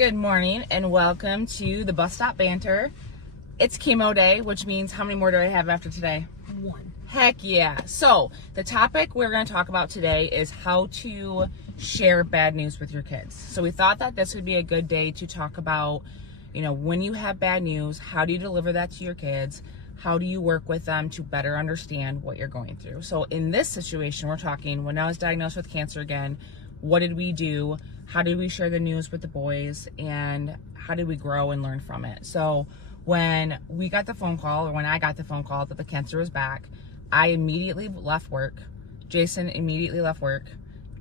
Good morning and welcome to the Bus Stop Banter. It's chemo day, which means how many more do I have after today? One. Heck yeah. So the topic we're going to talk about today is how to share bad news with your kids. So we thought that this would be a good day to talk about, when you have bad news, how do you deliver that to your kids? How do you work with them to better understand what you're going through? So in this situation, we're talking when I was diagnosed with cancer again, what did we do? How did we share the news with the boys? And how did we grow and learn from it? So when we got the phone call, or when I got the phone call that the cancer was back, I immediately left work. Jason immediately left work,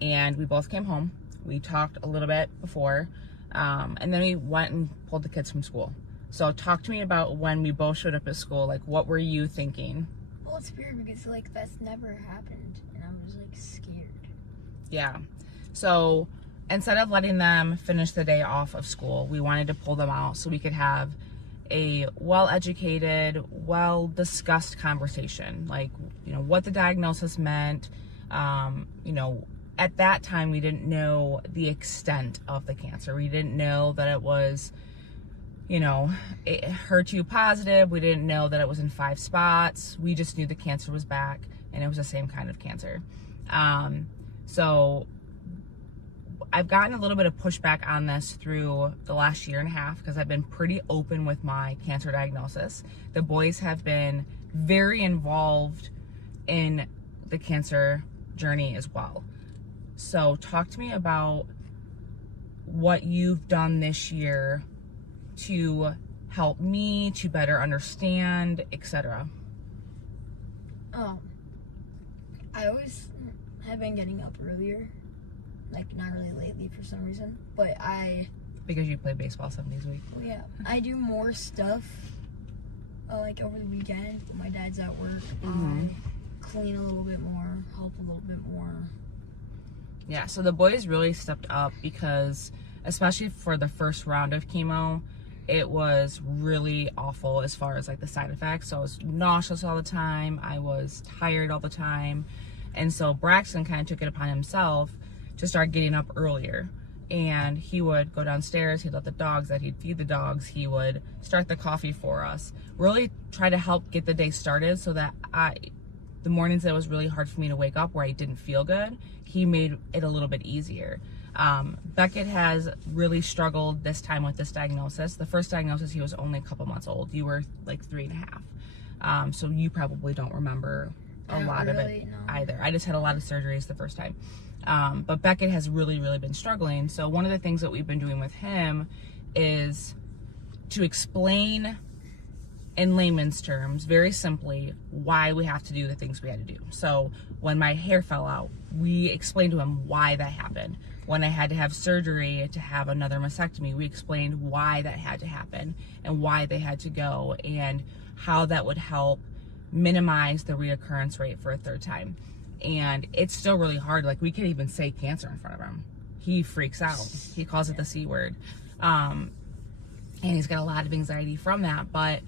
and we both came home. We talked a little bit before, and then we went and pulled the kids from school. So talk to me about when we both showed up at school. Like, what were you thinking? Well, it's weird because that's never happened, and I was scared. Yeah. So instead of letting them finish the day off of school, we wanted to pull them out so we could have a well-educated, well-discussed conversation. Like, what the diagnosis meant. At that time, we didn't know the extent of the cancer. We didn't know that it was, HER2 positive. We didn't know that it was in 5 spots. We just knew the cancer was back, and it was the same kind of cancer. So I've gotten a little bit of pushback on this through the last year and a half because I've been pretty open with my cancer diagnosis. The boys have been very involved in the cancer journey as well. So talk to me about what you've done this year to help me to better understand, etc. I always have been getting up earlier. Not really lately for some reason, but Because you play baseball 7 days a week. Well, yeah, I do more stuff, over the weekend when my dad's at work. Mm-hmm. I clean a little bit more, help a little bit more. Yeah, so the boys really stepped up because, especially for the first round of chemo, it was really awful as far as the side effects. So I was nauseous all the time. I was tired all the time. And so Braxton kind of took it upon himself to start getting up earlier, and he would go downstairs, he'd let the dogs out, he'd feed the dogs, he would start the coffee for us, really try to help get the day started so that the mornings that it was really hard for me to wake up where I didn't feel good, he made it a little bit easier. Beckett has really struggled this time with this diagnosis. The first diagnosis, he was only a couple months old. You were 3.5. So you probably don't remember a lot of it either. I just had a lot of surgeries the first time. But Beckett has really, really been struggling. So one of the things that we've been doing with him is to explain in layman's terms, very simply, why we have to do the things we had to do. So when my hair fell out, we explained to him why that happened. When I had to have surgery to have another mastectomy, we explained why that had to happen and why they had to go and how that would help minimize the reoccurrence rate for a third time. And it's still really hard. We can't even say cancer in front of him. He freaks out. He calls it the C word. And he's got a lot of anxiety from that. But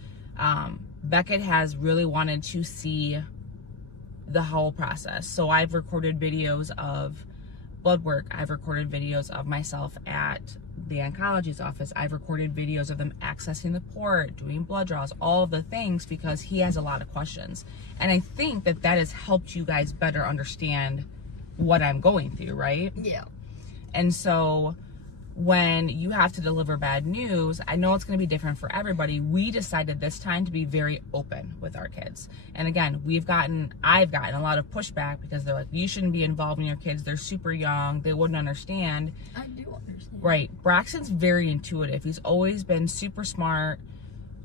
Beckett has really wanted to see the whole process. So I've recorded videos of blood work. I've recorded videos of myself at the oncologist's office. I've recorded videos of them accessing the port, doing blood draws, all of the things, because he has a lot of questions. And I think that has helped you guys better understand what I'm going through, right? Yeah. And so when you have to deliver bad news, I know it's going to be different for everybody. We decided this time to be very open with our kids. And again, I've gotten a lot of pushback because they're like, you shouldn't be involving your kids. They're super young. They wouldn't understand. I do understand. Right. Braxton's very intuitive. He's always been super smart,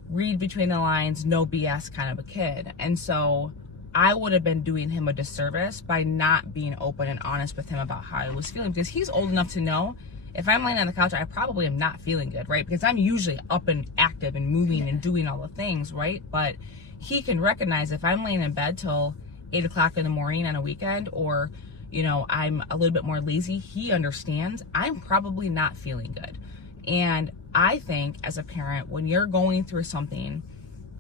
read between the lines, no BS kind of a kid. And so I would have been doing him a disservice by not being open and honest with him about how I was feeling, because he's old enough to know if I'm laying on the couch, I probably am not feeling good, right? Because I'm usually up and active and moving and doing all the things, right? But he can recognize if I'm laying in bed till 8 o'clock in the morning on a weekend, or, I'm a little bit more lazy, he understands I'm probably not feeling good. And I think as a parent, when you're going through something,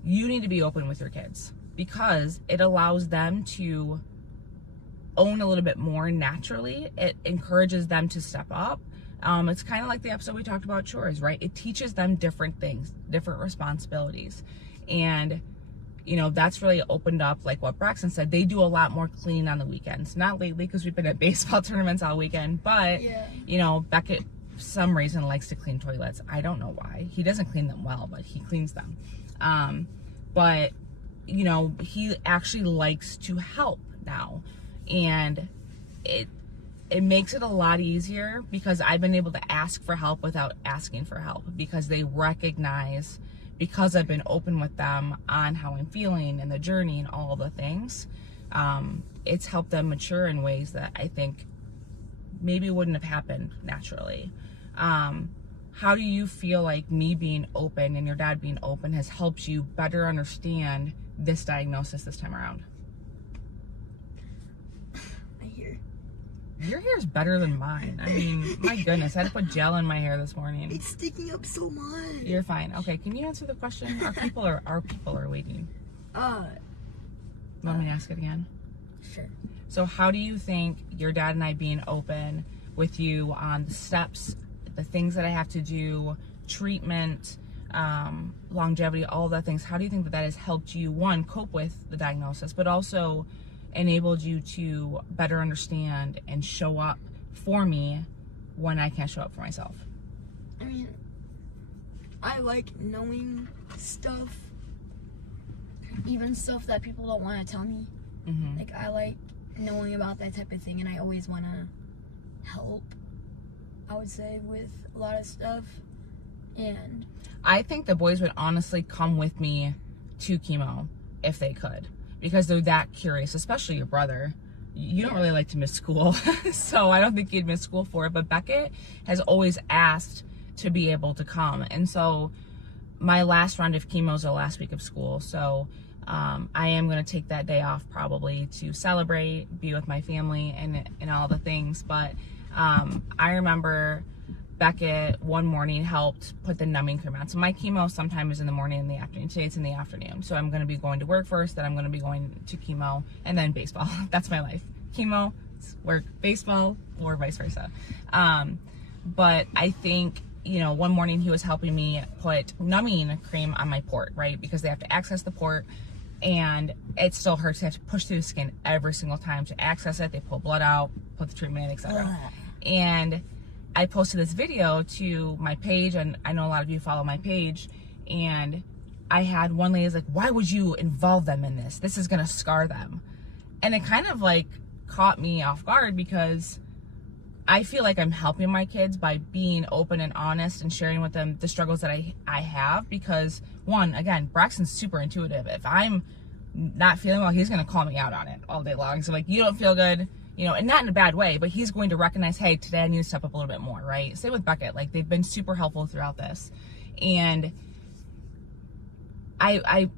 you need to be open with your kids, because it allows them to own a little bit more naturally. It encourages them to step up. It's kind of like the episode we talked about chores, right? It teaches them different things, different responsibilities. And, you know, that's really opened up, like what Braxton said, they do a lot more cleaning on the weekends. Not lately because we've been at baseball tournaments all weekend, but, you know, Beckett, for some reason, likes to clean toilets. I don't know why. He doesn't clean them well, but he cleans them. But, you know, he actually likes to help now. And it makes it a lot easier because I've been able to ask for help without asking for help, because they recognize, because I've been open with them on how I'm feeling and the journey and all the things, it's helped them mature in ways that I think maybe wouldn't have happened naturally. How do you feel like me being open and your dad being open has helped you better understand this diagnosis this time around? Your hair is better than mine. I mean, my goodness, I had to put gel in my hair this morning. It's sticking up so much. You're fine. Okay, can you answer the question? Our people are waiting. Want me to ask it again? Sure. So how do you think your dad and I being open with you on the steps, the things that I have to do, treatment, longevity, all of that things, how do you think that that has helped you, one, cope with the diagnosis, but also enabled you to better understand and show up for me when I can't show up for myself? I mean, I like knowing stuff, even stuff that people don't want to tell me. Mm-hmm. Like, I like knowing about that type of thing, and I always want to help, I would say, with a lot of stuff. And I think the boys would honestly come with me to chemo if they could, because they're that curious, especially your brother. You don't really like to miss school, so I don't think you'd miss school for it. But Beckett has always asked to be able to come. And so my last round of chemo is the last week of school. So I am going to take that day off probably to celebrate, be with my family and all the things. But I remember Beckett one morning helped put the numbing cream on. So my chemo sometimes is in the morning and the afternoon. Today it's in the afternoon. So I'm going to be going to work first, then I'm going to be going to chemo, and then baseball. That's my life. Chemo, work, baseball, or vice versa. But I think, you know, one morning he was helping me put numbing cream on my port, right? Because they have to access the port, and it still hurts. They have to push through the skin every single time to access it. They pull blood out, put the treatment in, etc. And I posted this video to my page, and I know a lot of you follow my page, and I had one lady was like, why would you involve them in this? This is going to scar them. And it kind of like caught me off guard, because I feel like I'm helping my kids by being open and honest and sharing with them the struggles that I have. Because one, again, Braxton's super intuitive. If I'm not feeling well, he's going to call me out on it all day long. So like, you don't feel good, you know, and not in a bad way, but he's going to recognize, hey, today I need to step up a little bit more, right? Same with Beckett. Like, they've been super helpful throughout this. And I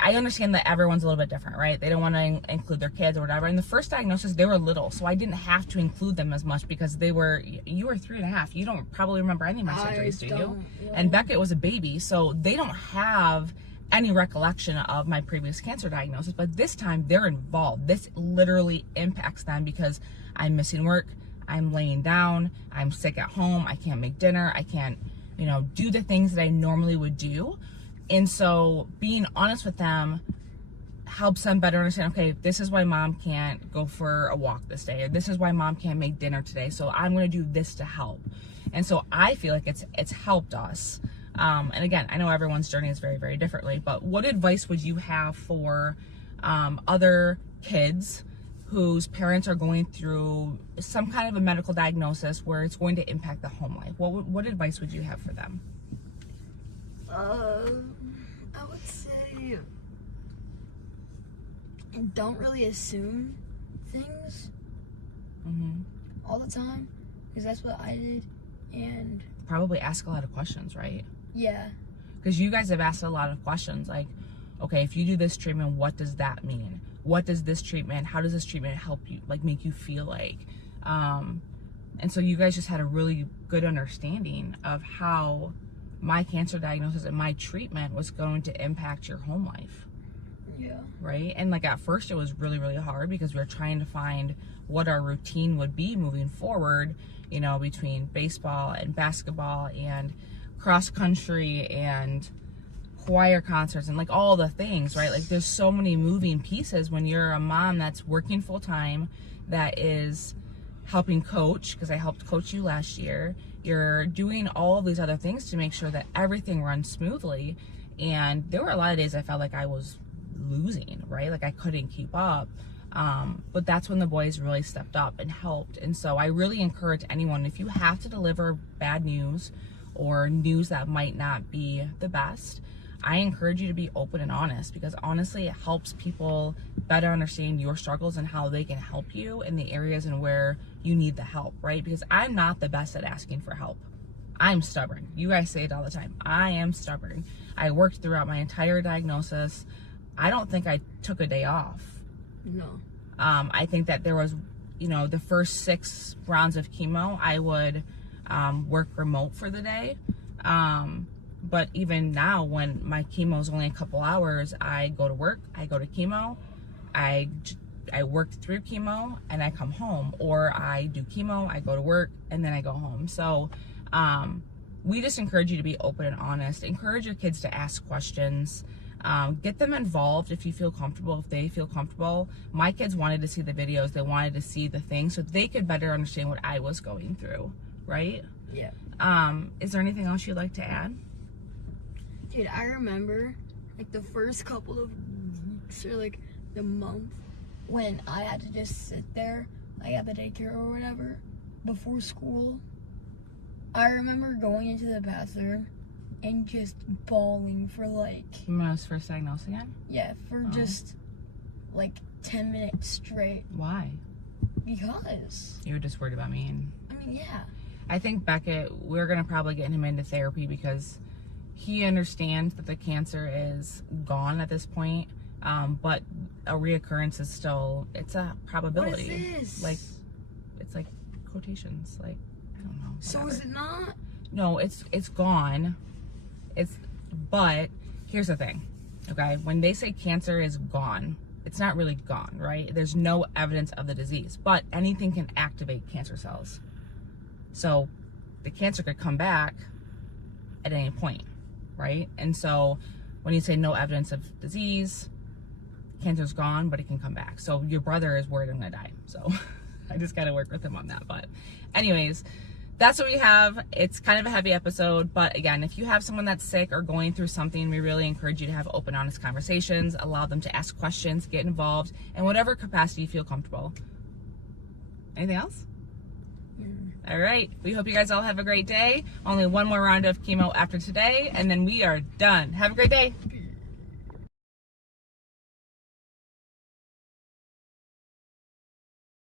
understand that everyone's a little bit different, right? They don't want to include their kids or whatever. In the first diagnosis, they were little, so I didn't have to include them as much because you were 3.5. You don't probably remember any of my surgeries, do you? Yeah. And Beckett was a baby, so they don't have any recollection of my previous cancer diagnosis, but this time they're involved. This literally impacts them because I'm missing work, I'm laying down, I'm sick at home, I can't make dinner, I can't, you know, do the things that I normally would do. And so being honest with them helps them better understand, okay, this is why mom can't go for a walk this day, or this is why mom can't make dinner today, so I'm going to do this to help. And so I feel like it's helped us. And again, I know everyone's journey is very, very differently, but what advice would you have for other kids whose parents are going through some kind of a medical diagnosis where it's going to impact the home life? What advice would you have for them? I would say, and don't really assume things all the time, because that's what I did. And probably ask a lot of questions, right? Yeah. Because you guys have asked a lot of questions, like, okay, if you do this treatment, what does that mean? What does this treatment, how does this treatment help you, like, make you feel like? And so you guys just had a really good understanding of how my cancer diagnosis and my treatment was going to impact your home life. Yeah. Right? And like at first it was really, really hard because we were trying to find what our routine would be moving forward, you know, between baseball and basketball and cross country and choir concerts and like all the things, right? Like there's so many moving pieces when you're a mom that's working full time, that is helping coach, because I helped coach you last year. You're doing all of these other things to make sure that everything runs smoothly. And there were a lot of days I felt like I was losing, right? Like I couldn't keep up. But that's when the boys really stepped up and helped. And so I really encourage anyone, if you have to deliver bad news or news that might not be the best, I encourage you to be open and honest, because honestly, it helps people better understand your struggles and how they can help you in the areas and where you need the help, right? Because I'm not the best at asking for help. I'm stubborn. You guys say it all the time. I am stubborn. I worked throughout my entire diagnosis. I don't think I took a day off. No. I think that there was, you know, the first 6 rounds of chemo, I would work remote for the day. But even now, when my chemo is only a couple hours, I go to work, I go to chemo, I work through chemo, and I come home. Or I do chemo, I go to work, and then I go home. So we just encourage you to be open and honest. Encourage your kids to ask questions. Get them involved if you feel comfortable, if they feel comfortable. My kids wanted to see the videos. They wanted to see the things so they could better understand what I was going through, right? Yeah. Is there anything else you'd like to add? Dude, I remember like the first couple of weeks or like the month when I had to just sit there like at the daycare or whatever before school. I remember going into the bathroom and just bawling for like... When I was first diagnosed again? Yeah, for just like 10 minutes straight. Why? Because... You were just worried about me. And I mean, yeah. I think Beckett, we're going to probably get him into therapy because he understands that the cancer is gone at this point, but a reoccurrence is still, it's a probability. What is this? Like, it's like quotations, like, I don't know. So whatever. is it not? No, it's gone. But here's the thing, okay? When they say cancer is gone, it's not really gone, right? There's no evidence of the disease, but anything can activate cancer cells. So the cancer could come back at any point, right? And so when you say no evidence of disease, cancer's gone, but it can come back. So your brother is worried I'm gonna die. So I just gotta work with him on that. But anyways, that's what we have. It's kind of a heavy episode, but again, if you have someone that's sick or going through something, we really encourage you to have open, honest conversations, allow them to ask questions, get involved in whatever capacity you feel comfortable. Anything else? All right. We hope you guys all have a great day. Only one more round of chemo after today, and then we are done. Have a great day.